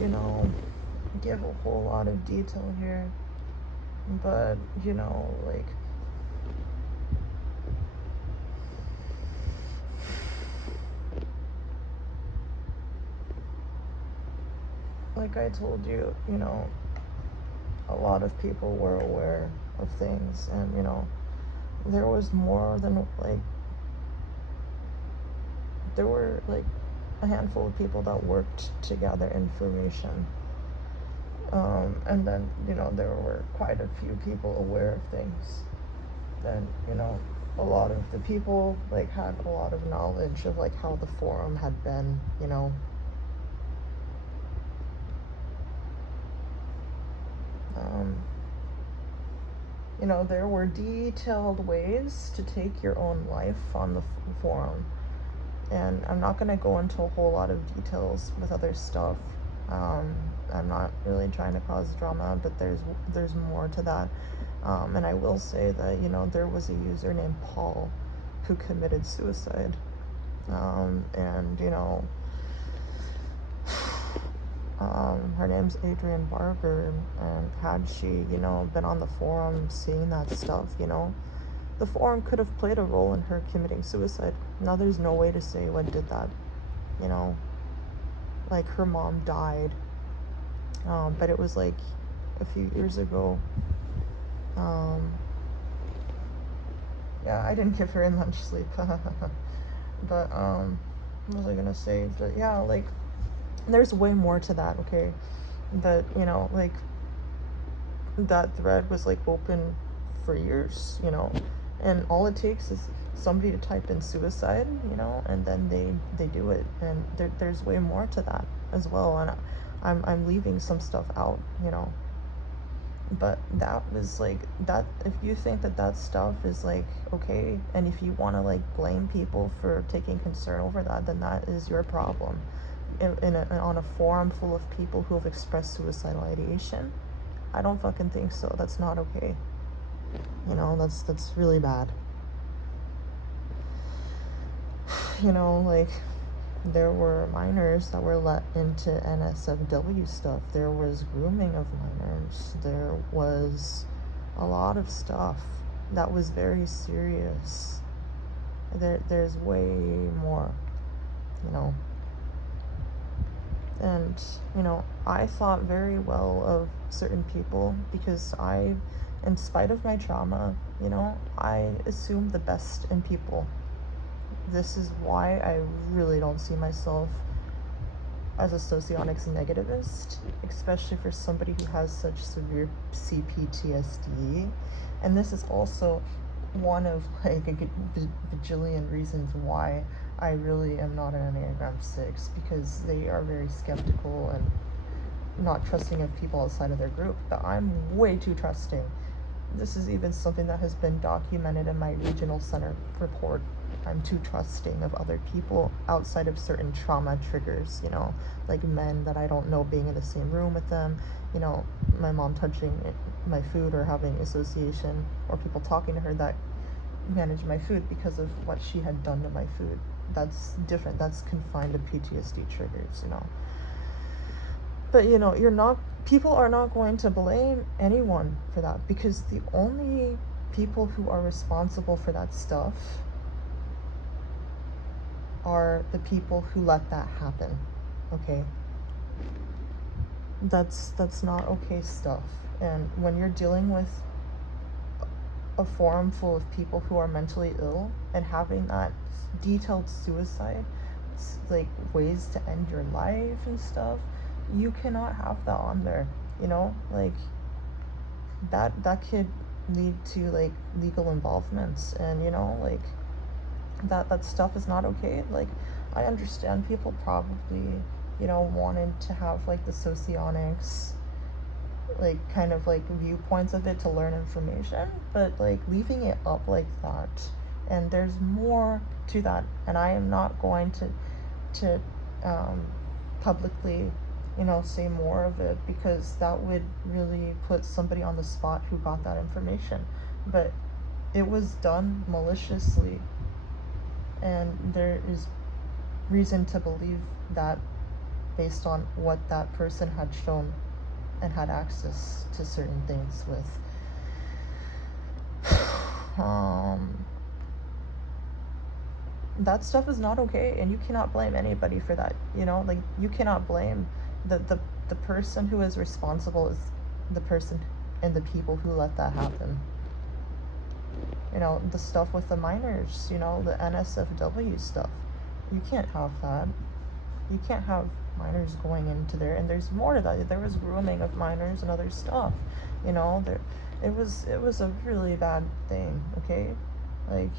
you know, give a whole lot of detail here, but, you know, like I told you, you know, a lot of people were aware of things, and, you know, there was more than, like, there were, like, a handful of people that worked to gather information. And then, you know, there were quite a few people aware of things. Then, you know, a lot of the people, like, had a lot of knowledge of, like, how the forum had been, you know. You know, there were detailed ways to take your own life on the forum. And I'm not going to go into a whole lot of details with other stuff. I'm not really trying to cause drama, but there's more to that. And I will say that, you know, there was a user named Paul who committed suicide. And, you know, her name's Adrienne Barber, and had she, you know, been on the forum seeing that stuff, you know, the forum could have played a role in her committing suicide. Now, there's no way to say what did that, you know, like, her mom died, but it was, like, a few years ago. Yeah, I didn't give her much sleep. But, what was I gonna say? But, yeah, like, there's way more to that, okay? That, you know, like, that thread was, like, open for years, you know, and all it takes is somebody to type in suicide, you know, and then they do it. And there's way more to that as well, and I'm leaving some stuff out, you know. But that was, like, that, if you think that stuff is, like, okay, and if you want to, like, blame people for taking concern over that, then that is your problem. On a forum full of people who have expressed suicidal ideation, I don't fucking think so. That's not okay. You know, that's really bad. You know, like, there were minors that were let into NSFW stuff. There was grooming of minors. There was a lot of stuff that was very serious. There's way more, you know. And, you know, I thought very well of certain people because in spite of my trauma, you know, I assumed the best in people. This is why I really don't see myself as a socionics negativist, especially for somebody who has such severe CPTSD. And this is also one of, like, a bajillion reasons why I really am not an Enneagram 6, because they are very skeptical and not trusting of people outside of their group, but I'm way too trusting. This is even something that has been documented in my regional center report. I'm too trusting of other people outside of certain trauma triggers, you know, like men that I don't know being in the same room with them, you know, my mom touching my food or having association, or people talking to her that managed my food because of what she had done to my food. That's different. That's confined to PTSD triggers, you know. But, you know, people are not going to blame anyone for that, because the only people who are responsible for that stuff are the people who let that happen, okay? That's not okay stuff. And when you're dealing with a forum full of people who are mentally ill and having that detailed suicide, like, ways to end your life and stuff, you cannot have that on there, you know? Like, that could lead to, like, legal involvements, and, you know, like, that stuff is not okay. Like, I understand people probably, you know, wanted to have, like, the socionics, like, kind of, like, viewpoints of it to learn information, but, like, leaving it up like that, and there's more to that, and I am not going to publicly, you know, say more of it, because that would really put somebody on the spot who got that information. But it was done maliciously, and there is reason to believe that based on what that person had shown and had access to certain things with. That stuff is not okay, and you cannot blame anybody for that, you know? Like, you cannot blame the person who is responsible is the person and the people who let that happen. You know, the stuff with the minors, you know, the NSFW stuff. You can't have that. You can't have minors going into there, and there's more to that. There was grooming of minors and other stuff, you know. It was a really bad thing, okay? Like,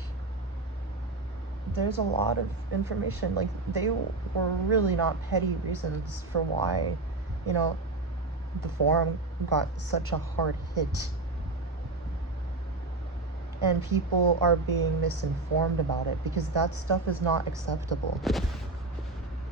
there's a lot of information. Like, they were really not petty reasons for why, you know, the forum got such a hard hit. And people are being misinformed about it, because that stuff is not acceptable.